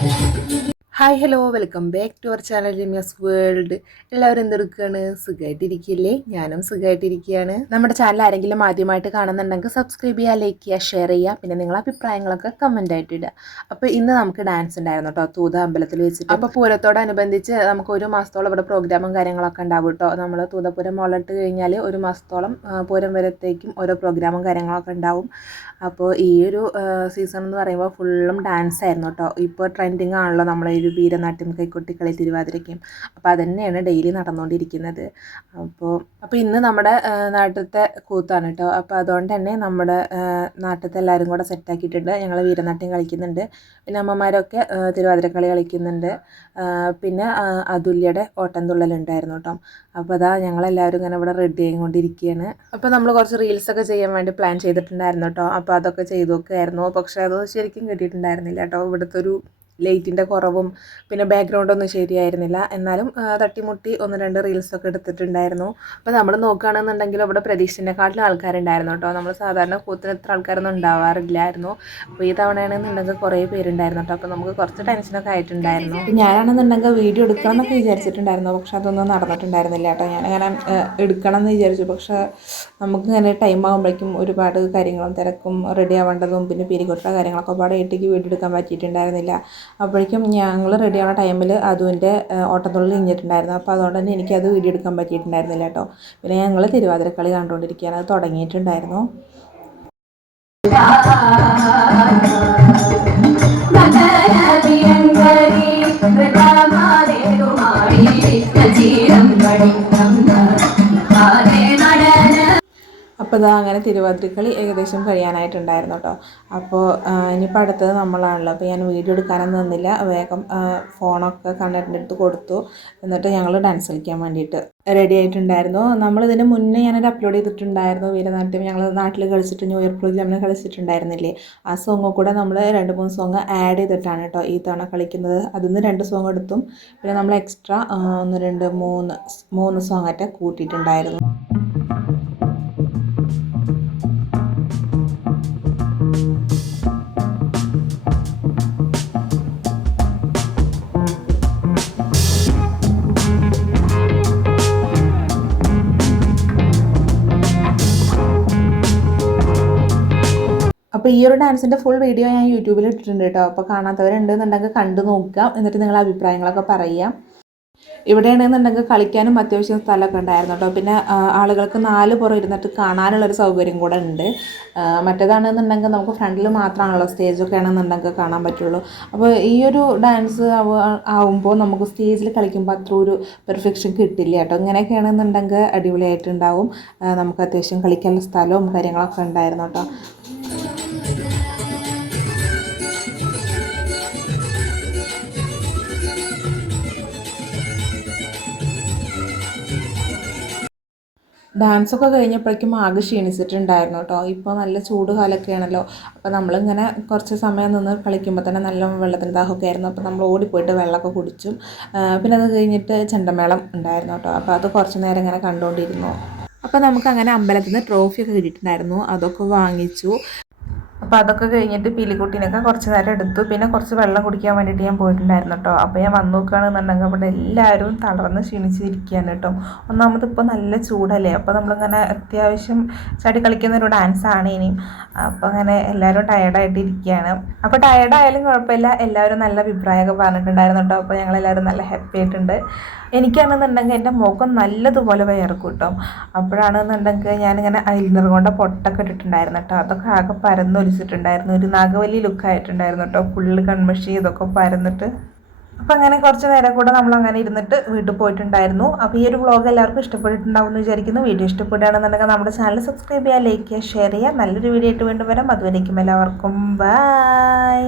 Thank you. Hi hello welcome back to our channel Ramya's world എല്ലാവരും എന്തെടുക്കുകയാണ് സുഖമായിട്ടിരിക്കില്ലേ ഞാനും സുഖമായിട്ടിരിക്കുകയാണ് നമ്മുടെ ചാനൽ ആരെങ്കിലും ആദ്യമായിട്ട് കാണുന്നുണ്ടെങ്കിൽ സബ്സ്ക്രൈബ് ചെയ്യുക ലൈക്ക് ചെയ്യുക ഷെയർ ചെയ്യുക. പിന്നെ നിങ്ങളെ അഭിപ്രായങ്ങളൊക്കെ കമന്റ് ആയിട്ട് ഇടുക. അപ്പോൾ ഇന്ന് നമുക്ക് ഡാൻസ് ഉണ്ടായിരുന്നു കേട്ടോ തൂത അമ്പലത്തിൽ വെച്ചിട്ട്. അപ്പോൾ പൂരത്തോടനുബന്ധിച്ച് നമുക്ക് ഒരു മാസത്തോളം ഇവിടെ പ്രോഗ്രാമും കാര്യങ്ങളൊക്കെ ഉണ്ടാവും കേട്ടോ നമ്മൾ തൂതപുരം മുളട്ട് കഴിഞ്ഞാൽ ഒരു മാസത്തോളം പൂരം വരത്തേക്കും ഓരോ പ്രോഗ്രാമും കാര്യങ്ങളൊക്കെ ഉണ്ടാവും. അപ്പോൾ ഈ ഒരു സീസൺ എന്ന് പറയുമ്പോൾ ഫുള്ളും ഡാൻസ് ആയിരുന്നു കേട്ടോ ഇപ്പോൾ ട്രെൻഡിങ് ആണല്ലോ നമ്മളെ ഒരു വീരനാട്യം കൈക്കൊട്ടിക്കളി തിരുവാതിരയ്ക്കും. അപ്പോൾ അതന്നെയാണ് ഡെയിലി നടന്നുകൊണ്ടിരിക്കുന്നത് അപ്പോൾ അപ്പോൾ ഇന്ന് നമ്മുടെ നാട്ടിലത്തെ കൂത്താണ് കേട്ടോ അപ്പോൾ അതുകൊണ്ട് തന്നെ നമ്മുടെ നാട്ടിലത്തെ എല്ലാവരും കൂടെ സെറ്റാക്കിയിട്ടുണ്ട് ഞങ്ങൾ വീരനാട്യം കളിക്കുന്നുണ്ട്. പിന്നെ അമ്മമാരൊക്കെ തിരുവാതിരക്കളി കളിക്കുന്നുണ്ട്. പിന്നെ അതുല്യയുടെ അതുല്യയുടെ ഓട്ടംതുള്ളലുണ്ടായിരുന്നു കേട്ടോ അപ്പോൾ അതാ ഞങ്ങളെല്ലാവരും ഇങ്ങനെ ഇവിടെ റെഡി ആയിക്കൊണ്ടിരിക്കുകയാണ് അപ്പോൾ നമ്മൾ കുറച്ച് റീൽസൊക്കെ ചെയ്യാൻ വേണ്ടി പ്ലാൻ ചെയ്തിട്ടുണ്ടായിരുന്നു കേട്ടോ അപ്പോൾ അതൊക്കെ ചെയ്തു നോക്കുമായിരുന്നു പക്ഷേ അത് ശരിക്കും കിട്ടിയിട്ടുണ്ടായിരുന്നില്ല കേട്ടോ ഇവിടുത്തെ ഒരു ലൈറ്റിന്റെ കുറവും പിന്നെ ബാക്ക്ഗ്രൗണ്ട് ഒന്നും ശരിയായിരുന്നില്ല. എന്നാലും തട്ടിമുട്ടി ഒന്ന് രണ്ട് റീൽസൊക്കെ എടുത്തിട്ടുണ്ടായിരുന്നു. അപ്പോൾ നമ്മൾ നോക്കുകയാണെന്നുണ്ടെങ്കിൽ ഇവിടെ പ്രതീക്ഷിച്ചതിനെക്കാട്ടിലും ആൾക്കാരുണ്ടായിരുന്നു കേട്ടോ. നമ്മൾ സാധാരണ കൂത്തിന് എത്ര ആൾക്കാരൊന്നും ഉണ്ടാവാറില്ലായിരുന്നു. അപ്പോൾ ഈ തവണയാണെന്നുണ്ടെങ്കിൽ കുറേ പേരുണ്ടായിരുന്നു കേട്ടോ. അപ്പോൾ നമുക്ക് കുറച്ച് ടെൻഷനൊക്കെ ആയിട്ടുണ്ടായിരുന്നു. ഞാനാണെന്നുണ്ടെങ്കിൽ വീഡിയോ എടുക്കണം എന്നൊക്കെ വിചാരിച്ചിട്ടുണ്ടായിരുന്നു. പക്ഷെ അതൊന്നും നടന്നിട്ടുണ്ടായിരുന്നില്ല കേട്ടോ. ഞാനങ്ങനെ എടുക്കണം എന്ന് വിചാരിച്ചു. പക്ഷേ നമുക്ക് ഇങ്ങനെ ടൈം ആകുമ്പോഴേക്കും ഒരുപാട് കാര്യങ്ങളും തിരക്കും റെഡി ആവേണ്ടതും പിന്നെ പിരികൊട്ട കാര്യങ്ങളൊക്കെ പാടെ ഏട്ടിക്ക് വീഡിയോ എടുക്കാൻ പറ്റിയിട്ടുണ്ടായിരുന്നില്ല. അപ്പോഴേക്കും ഞങ്ങൾ റെഡി ആവുന്ന ടൈമിൽ അതുവിന്റെ ഓട്ടത്തുള്ളിൽ ഇഞ്ഞിട്ടുണ്ടായിരുന്നു അപ്പോൾ അതുകൊണ്ട് തന്നെ എനിക്കത് വീഡിയോ എടുക്കാൻ പറ്റിയിട്ടുണ്ടായിരുന്നില്ല കേട്ടോ. പിന്നെ ഞങ്ങൾ തിരുവാതിരക്കളി കണ്ടുകൊണ്ടിരിക്കുകയാണ്. അത് തുടങ്ങിയിട്ടുണ്ടായിരുന്നു. അപ്പോൾ ഇതാ അങ്ങനെ തിരുവാതിരക്കളി ഏകദേശം കഴിയാനായിട്ടുണ്ടായിരുന്നു കേട്ടോ അപ്പോൾ ഇനിയിപ്പോൾ അടുത്തത് നമ്മളാണല്ലോ. അപ്പോൾ ഞാൻ വീഡിയോ എടുക്കാനൊന്നും നിന്നില്ല. വേഗം ഫോണൊക്കെ കണ്ണേട്ടന്റെ കൊടുത്തു. എന്നിട്ട് ഞങ്ങൾ ഡാൻസ് കളിക്കാൻ വേണ്ടിയിട്ട് റെഡി ആയിട്ടുണ്ടായിരുന്നു. നമ്മളിതിന് മുന്നേ ഞാനൊരു അപ്ലോഡ് ചെയ്തിട്ടുണ്ടായിരുന്നു. വീരനാട്യം ഞങ്ങൾ നാട്ടിൽ കളിച്ചിട്ട് ന്യൂ ഇയർ പ്രോഗ്രാമിന് കളിച്ചിട്ടുണ്ടായിരുന്നില്ലേ. ആ സോങ്ങ് കൂടെ നമ്മൾ രണ്ട് മൂന്ന് സോങ്ങ് ആഡ് ചെയ്തിട്ടാണ് കേട്ടോ ഈ തവണ കളിക്കുന്നത്. അതിൽ നിന്ന് രണ്ട് സോങ് എടുത്തും. പിന്നെ നമ്മൾ എക്സ്ട്രാ ഒന്ന് രണ്ട് മൂന്ന് മൂന്ന് സോങ്ങായിട്ട് കൂട്ടിയിട്ടുണ്ടായിരുന്നു. അപ്പോൾ ഈ ഒരു ഡാൻസിന്റെ ഫുൾ വീഡിയോ ഞാൻ യൂട്യൂബിൽ ഇട്ടിട്ടുണ്ട് കേട്ടോ അപ്പോൾ കാണാത്തവരുണ്ടെന്നുണ്ടെങ്കിൽ കണ്ടു നോക്കുക. എന്നിട്ട് നിങ്ങളുടെ അഭിപ്രായങ്ങളൊക്കെ പറയാം ഇവിടെയാണെന്നുണ്ടെങ്കിൽ കളിക്കാനും അത്യാവശ്യം സ്ഥലമൊക്കെ ഉണ്ടായിരുന്നു കേട്ടോ പിന്നെ ആളുകൾക്ക് നാല് പുറം ഇരുന്നിട്ട് കാണാനുള്ളൊരു സൗകര്യം കൂടെ ഉണ്ട്. മറ്റേതാണെന്നുണ്ടെങ്കിൽ നമുക്ക് ഫ്രണ്ടിൽ മാത്രമാണല്ലോ സ്റ്റേജൊക്കെ ആണെന്നുണ്ടെങ്കിൽ കാണാൻ പറ്റുള്ളൂ. അപ്പോൾ ഈ ഒരു ഡാൻസ് ആവുമ്പോൾ നമുക്ക് സ്റ്റേജിൽ കളിക്കുമ്പോൾ അത്ര ഒരു പെർഫെക്ഷൻ കിട്ടില്ല കേട്ടോ ഇങ്ങനെയൊക്കെ ആണെന്നുണ്ടെങ്കിൽ അടിപൊളിയായിട്ടുണ്ടാവും നമുക്ക് അത്യാവശ്യം കളിക്കാനുള്ള സ്ഥലവും കാര്യങ്ങളൊക്കെ ഉണ്ടായിരുന്നു കേട്ടോ ഡാൻസൊക്കെ കഴിഞ്ഞപ്പോഴേക്കും ആകെ ക്ഷീണിച്ചിട്ടുണ്ടായിരുന്നു കേട്ടോ. ഇപ്പോൾ നല്ല ചൂട് കാലമൊക്കെയാണല്ലോ അപ്പോൾ നമ്മളിങ്ങനെ കുറച്ച് സമയം നിന്ന് കളിക്കുമ്പോൾ തന്നെ നല്ല വെള്ളത്തിന്റെ ദാഹമൊക്കെ ആയിരുന്നു അപ്പോൾ നമ്മൾ ഓടിപ്പോയിട്ട് വെള്ളമൊക്കെ കുടിച്ചും. പിന്നെ അത് കഴിഞ്ഞിട്ട് ചെണ്ടമേളം ഉണ്ടായിരുന്നു കേട്ടോ. അപ്പോൾ അത് കുറച്ച് നേരം ഇങ്ങനെ കണ്ടുകൊണ്ടിരുന്നു അപ്പോൾ നമുക്ക് അങ്ങനെ അമ്പലത്തിൽ നിന്ന് ട്രോഫിയൊക്കെ കിട്ടിയിട്ടുണ്ടായിരുന്നു. അതൊക്കെ വാങ്ങിച്ചു. അപ്പോൾ അതൊക്കെ കഴിഞ്ഞിട്ട് പീലിക്കുട്ടീനൊക്കെ കുറച്ച് നേരം എടുത്തു. പിന്നെ കുറച്ച് വെള്ളം കുടിക്കാൻ വേണ്ടിയിട്ട് ഞാൻ പോയിട്ടുണ്ടായിരുന്നു കേട്ടോ. അപ്പോൾ ഞാൻ വന്നു നോക്കുകയാണെന്നുണ്ടെങ്കിൽ അവിടെ എല്ലാവരും തളർന്ന് ക്ഷീണിച്ചിരിക്കുകയാണ് കേട്ടോ. ഒന്നാമത് ഇപ്പോൾ നല്ല ചൂടല്ലേ? അപ്പോൾ നമ്മളിങ്ങനെ അത്യാവശ്യം ചാടി കളിക്കുന്ന ഒരു ഡാൻസ് ആണ് ഇനിയും. അപ്പോൾ അങ്ങനെ എല്ലാവരും ടയർഡായിട്ട് ഇരിക്കുകയാണ് അപ്പോൾ ടയർഡായാലും കുഴപ്പമില്ല. എല്ലാവരും നല്ല അഭിപ്രായമൊക്കെ പറഞ്ഞിട്ടുണ്ടായിരുന്നു കേട്ടോ. അപ്പോൾ ഞങ്ങളെല്ലാവരും നല്ല ഹാപ്പി ആയിട്ടുണ്ട്. എനിക്കാണെന്നുണ്ടെങ്കിൽ എന്റെ മുഖം നല്ലതുപോലെ വയർക്കും കേട്ടോ. അപ്പോഴാണെന്നുണ്ടെങ്കിൽ ഞാനിങ്ങനെ ഐലിനർ കൊണ്ട് പൊട്ടൊക്കെ ഇട്ടിട്ടുണ്ടായിരുന്നു കേട്ടോ. അതൊക്കെ ആകെ പരന്നൊലിച്ചിട്ടുണ്ടായിരുന്നു ഒരു നാഗവല്ലി ലുക്കായിട്ടുണ്ടായിരുന്നു കേട്ടോ ഫുള്ള് കൺമഷി ഇതൊക്കെ പരന്നിട്ട്. അപ്പോൾ അങ്ങനെ കുറച്ച് നേരം കൂടെ നമ്മൾ അങ്ങനെ ഇരുന്നിട്ട് വീട്ടിൽ പോയിട്ടുണ്ടായിരുന്നു. അപ്പോൾ ഈ ഒരു വ്ളോഗ് എല്ലാവർക്കും ഇഷ്ടപ്പെട്ടിട്ടുണ്ടാവും എന്ന് വിചാരിക്കുന്നു. വീഡിയോ ഇഷ്ടപ്പെടുകയാണെന്നുണ്ടെങ്കിൽ നമ്മുടെ ചാനൽ സബ്സ്ക്രൈബ് ചെയ്യുക ലൈക്ക് ചെയ്യുക ഷെയർ ചെയ്യുക. നല്ലൊരു വീഡിയോ ആയിട്ട് വീണ്ടും വരാം. അതുവരേക്കും എല്ലാവർക്കും. ബൈ